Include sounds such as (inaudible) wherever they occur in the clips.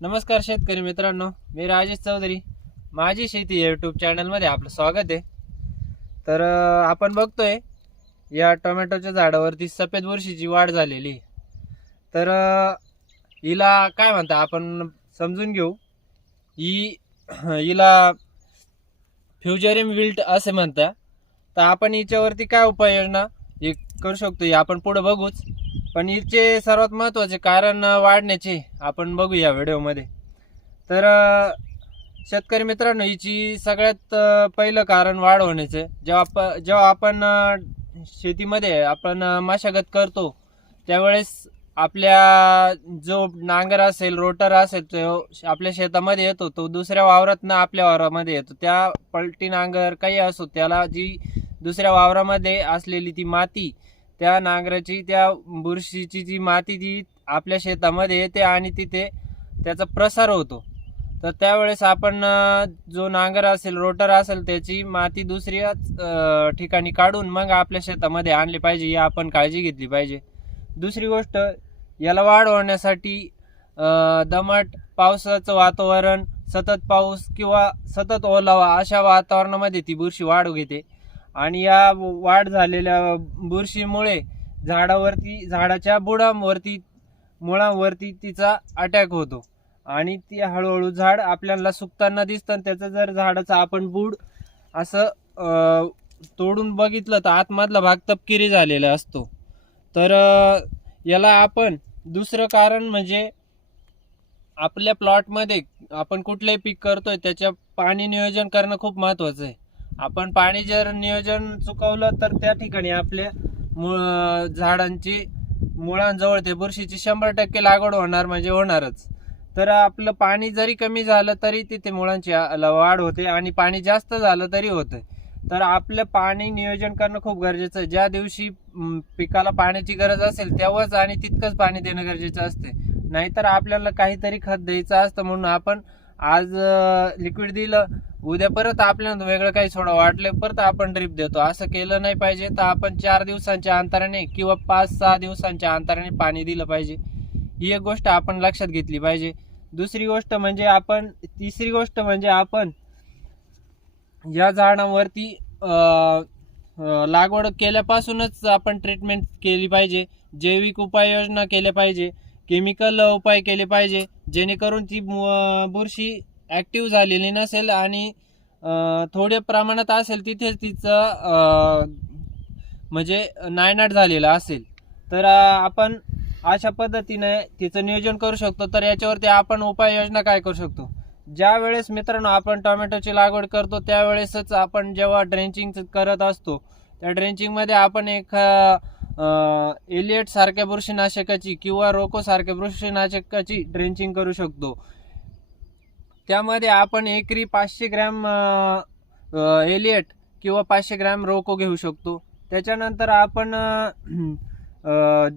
नमस्कार शेतकरी मित्रांनो मी राजेश चौधरी. माझी शेती यूट्यूब चॅनलमध्ये आपलं स्वागत आहे. तर आपण बघतोय या टोमॅटोच्या झाडावरती सफेद बुरशीची वाढ झालेली आहे. तर हिला काय म्हणता आपण समजून घेऊ. ही (clears throat) हिला फ्युजरियम विल्ट असे म्हणता तर आपण हिच्यावरती काय उपाययोजना हे करू शकतो हे आपण पुढं बघूच. पण हिचे सर्वात महत्त्वाचे कारण वाढण्याचे आपण बघू या व्हिडिओमध्ये. तर शेतकरी मित्रांनो हिची सगळ्यात पहिलं कारण वाढ होण्याचं जेव्हा आप जेव्हा आपण शेतीमध्ये आपण मशागत करतो त्यावेळेस आपल्या जो नांगर असेल रोटर असेल तो आपल्या शेतामध्ये येतो तो दुसऱ्या वावरात ना आपल्या वावरामध्ये येतो. त्या पलटी नांगर काही असो त्याला जी दुसऱ्या वावरामध्ये असलेली ती माती त्या नांगराची त्या बुरशीची जी माती जी आपल्या शेतामध्ये येते आणि तिथे त्याचा प्रसार होतो. तर त्यावेळेस आपण जो नांगर असेल रोटर असेल त्याची माती दुसऱ्याच ठिकाणी काढून मग आपल्या शेतामध्ये आणली पाहिजे ही आपण काळजी घेतली पाहिजे. दुसरी गोष्ट याला वाढ होण्यासाठी दमट पावसाचं वातावरण सतत पाऊस किंवा सतत ओलावा अशा वातावरणामध्ये ती बुरशी वाढ घेते. आणि या वाढ झालेल्या बुरशीमुळे झाडावरती झाडाच्या बुडांवरती मुळांवरती तिचा अटॅक होतो. आणि ती हळूहळू झाड आपल्याला सुकताना दिसतं आणि त्याचं जर झाडाचं आपण बूड असं तोडून बघितलं तर आतमधला भाग तपकिरी झालेला असतो. तर याला आपण दुसरं कारण म्हणजे आपल्या प्लॉटमध्ये आपण कुठलंही पीक करतोय त्याच्या पाणी नियोजन करणं खूप महत्वाचं आहे. आपण पाणी जर नियोजन चुकवलं तर त्या ठिकाणी आपल्या मुळ झाडांची मुळांजवळ ते बुरशीची शंभर टक्के लागवड होणार म्हणजे होणारच. तर आपलं पाणी जरी कमी झालं तरी तिथे मुळांची वाढ होते आणि पाणी जास्त झालं तरी होतं तर आपलं पाणी नियोजन करणं खूप गरजेचं आहे. ज्या दिवशी पिकाला पाण्याची गरज असेल तेव्हाच आणि तितकंच पाणी देणं गरजेचं असते नाहीतर आपल्याला काहीतरी खत द्यायचं असतं म्हणून आपण आज लिक्विड दिलं उद्या परत आपल्याला वेगळं काही सोडा वाटले परत आपण ड्रीप देतो. असं केलं नाही पाहिजे तर आपण चार दिवसांच्या अंतराने किंवा पाच सहा दिवसांच्या अंतराने पाणी दिलं पाहिजे. ही एक गोष्ट आपण लक्षात घेतली पाहिजे. दुसरी गोष्ट म्हणजे आपण तिसरी गोष्ट म्हणजे आपण या झाडांवरती लागवड केल्यापासूनच आपण ट्रीटमेंट केली पाहिजे. जैविक उपाययोजना केल्या पाहिजे. केमिकल उपाय केले पाहिजे. जेणेकरून ती बुरशी ॲक्टिव्ह झालेली नसेल आणि थोडे प्रमाणात असेल तिथेच तिचं म्हणजे नायनाट झालेला असेल. तर आपण अशा पद्धतीने तिचं नियोजन करू शकतो. तर याच्यावरती आपण उपाययोजना काय करू शकतो? ज्या वेळेस मित्रांनो आपण टोमॅटोची लागवड करतो त्यावेळेसच आपण जेव्हा ड्रेंचिंग करत असतो त्या ड्रेंचिंगमध्ये आपण एक एलियट सारख्या बुरशीनाशकाची किंवा रोको सारख्या बुरशीनाशकाची ड्रेंचिंग करू शकतो. त्यामध्ये आपण एकरी पाचशे ग्रॅम एलियट किंवा पाचशे ग्रॅम रोको घेऊ शकतो. त्याच्यानंतर आपण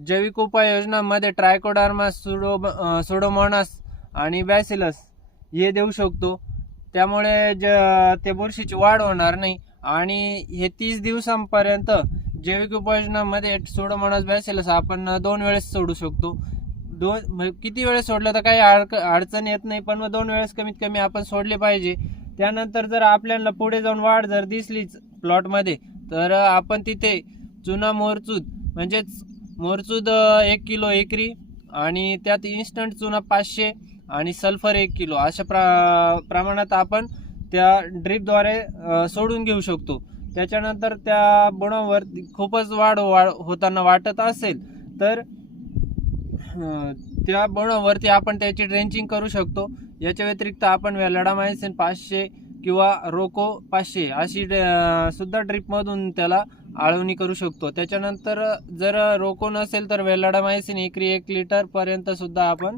जैविक उपाययोजनामध्ये ट्रायकोडार्मा सुडो सुडोमोनास आणि बॅसिलस हे देऊ शकतो. त्यामुळे ज ते बुरशीची वाढ होणार नाही. आणि हे तीस दिवसांपर्यंत जैविक उपाययोजनामध्ये सुडोमोनास बॅसिलस आपण दोन वेळेस सोडू शकतो. दोन किती वेळेस सोडलं तर काही अडक अडचण येत नाही पण मग दोन वेळेस कमीत कमी आपण सोडले पाहिजे. त्यानंतर जर आपल्याला पुढे जाऊन वाढ जर दिसलीच प्लॉटमध्ये तर आपण तिथे चुना मोरचूद म्हणजेच मोरचूद एक किलो एकरी आणि त्यात इन्स्टंट चुना पाचशे आणि सल्फर एक किलो. अशा प्रा प्रमाणात आपण त्या ड्रीपद्वारे सोडून घेऊ शकतो. त्याच्यानंतर त्या बुणावर खूपच वाढ वाढ होताना वाटत असेल तर त्या बुणावरती आपण त्याची ड्रेंचिंग करू शकतो. याच्या व्यतिरिक्त आपण लडामायसिन पाचशे किंवा रोको पाचशे अशी सुद्धा ड्रिपमधून त्याला आळवणी करू शकतो. त्याच्यानंतर जर रोको नसेल तर वेलाडामायसिन एकरी एक लिटरपर्यंतसुद्धा सुद्धा आपण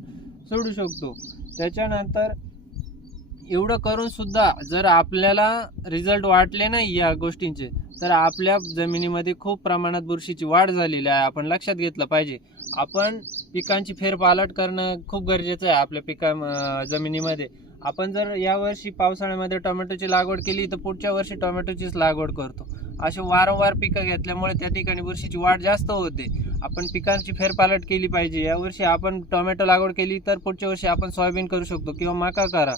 सोडू शकतो. त्याच्यानंतर एवढं करून सुद्धा जर आपल्याला रिझल्ट वाटले नाही या गोष्टींचे तर आपल्या जमिनीमध्ये खूप प्रमाणात बुरशीची वाढ झालेली आहे. आपण लक्षात घेतलं पाहिजे. आपण पिकांची फेरपालट करणं खूप गरजेचं आहे आपल्या पिका जमिनीमध्ये. आपण जर यावर्षी पावसाळ्यामध्ये टोमॅटोची लागवड केली तर पुढच्या वर्षी टोमॅटोचीच लागवड करतो. असे वारंवार पिकं घेतल्यामुळे त्या ठिकाणी बुरशीची वाढ जास्त होते. आपण पिकांची फेरपालट केली पाहिजे. यावर्षी आपण टोमॅटो लागवड केली तर पुढच्या वर्षी आपण सोयाबीन करू शकतो किंवा मका करा.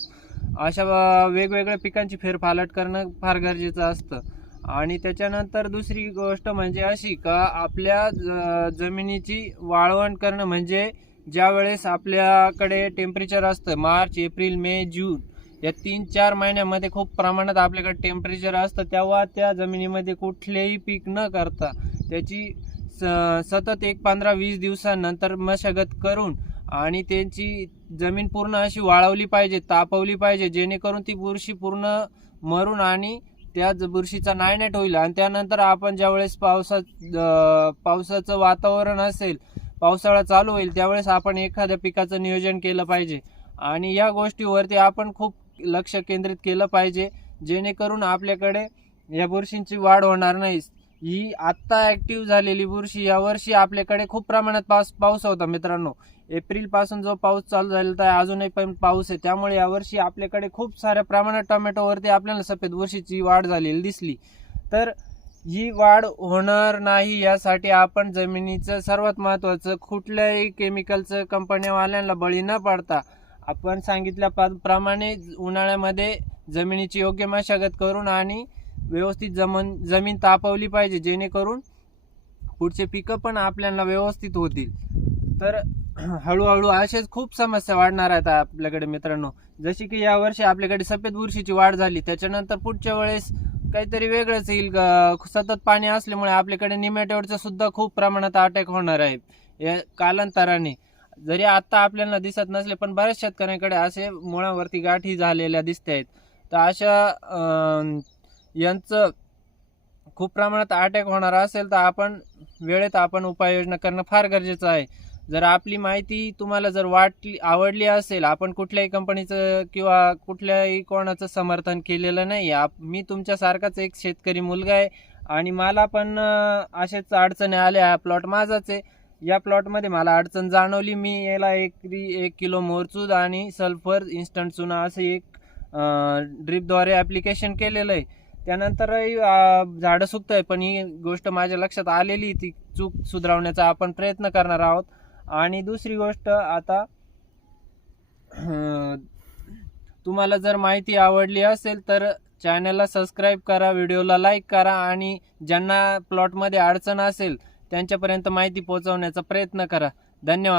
अशा वेगवेगळ्या पिकांची फेरफालट करणं फार गरजेचं असतं. आणि त्याच्यानंतर दुसरी गोष्ट म्हणजे अशी का आपल्या ज- जमिनीची वाळवण करणं म्हणजे ज्या वेळेस आपल्याकडे टेम्परेचर असतं मार्च एप्रिल मे जून या तीन चार महिन्यामध्ये खूप प्रमाणात आपल्याकडे टेम्परेचर असतं तेव्हा त्या जमिनीमध्ये कुठलेही पीक न करता त्याची स- सतत एक पंधरा वीस दिवसानंतर मशागत करून आणि त्यांची जमीन पूर्ण अशी वाळवली पाहिजे तापवली पाहिजे जेणेकरून ती बुरशी पूर्ण मरून आणि त्या बुरशीचा नायनाट होईल. आणि त्यानंतर आपण ज्यावेळेस पावसा पावसाचं वातावरण असेल पावसाळा चालू होईल त्यावेळेस आपण एखाद्या पिकाचं नियोजन केलं पाहिजे. आणि या गोष्टीवरती आपण खूप लक्ष केंद्रित केलं पाहिजे जेणेकरून आपल्याकडे या बुरशींची वाढ होणार नाही. ही आत्ता ॲक्टिव्ह झालेली बुरशी यावर्षी आपल्याकडे खूप प्रमाणात पाऊस पाऊस होता मित्रांनो. एप्रिलपासून जो पाऊस चालू झालेला आहे अजूनही पण पाऊस आहे. त्यामुळे यावर्षी आपल्याकडे खूप साऱ्या प्रमाणात टोमॅटोवरती आपल्याला सफेद बुरशीची वाढ झालेली दिसली. तर ही वाढ होणार नाही यासाठी आपण जमिनीचं सर्वात महत्त्वाचं कुठल्याही केमिकलचं कंपन्यावाल्यांना बळी न पडता आपण सांगितल्या पा- प्रमाणे उन्हाळ्यामध्ये जमिनीची योग्य मशागत करून आणि व्यवस्थित जमन जमीन तापवली पाहिजे जेणेकरून पुढचे पिकं पण आपल्याला व्यवस्थित होतील. तर (clears throat) हळूहळू असेच खूप समस्या वाढणार आहेत आपल्याकडे मित्रांनो. जशी की या वर्षी आपल्याकडे सफेद बुरशीची वाढ झाली त्याच्यानंतर पुढच्या वेळेस काहीतरी वेगळंच येईल सतत पाणी असल्यामुळे आपल्याकडे निमॅटोडचं सुद्धा खूप प्रमाणात अटॅक होणार आहे. या कालांतराने. जरी आता आपल्याला दिसत नसले पण बऱ्याच शेतकऱ्यांकडे असे मुळावरती गाठी झालेल्या दिसत आहेत तर अशा यांचं खूप प्रमाणात अटॅक होणार असेल तर आपण वेळेत आपण उपाययोजना करणं फार गरजेचं आहे. जर आपली माहिती तुम्हाला जर वाटली आवडली असेल आपण कुठल्याही कंपनीचं किंवा कुठल्याही कोणाचं समर्थन केलेलं नाही आप मी तुमच्यासारखाच एक शेतकरी मुलगा आहे आणि मला पण असेच अडचणी आल्या. हा प्लॉट माझाच आहे. या प्लॉटमध्ये मला अडचण जाणवली. मी याला एक एक किलो मोरचूद आणि सल्फर इन्स्टंट चुना असं एक ड्रीपद्वारे ॲप्लिकेशन केलेलं आहे. त्यानंतरही झाडं सुकत आहे पण ही गोष्ट माझ्या लक्षात आलेली ती चूक सुधारवण्याचा आपण प्रयत्न करणार आहोत. आणि दुसरी गोष्ट आता तुम्हाला जर माहिती आवडली असेल तर चॅनलला सबस्क्राईब करा व्हिडिओला लाईक करा आणि ज्यांना प्लॉटमध्ये अडचण असेल त्यांच्यापर्यंत माहिती पोहोचवण्याचा प्रयत्न करा. धन्यवाद.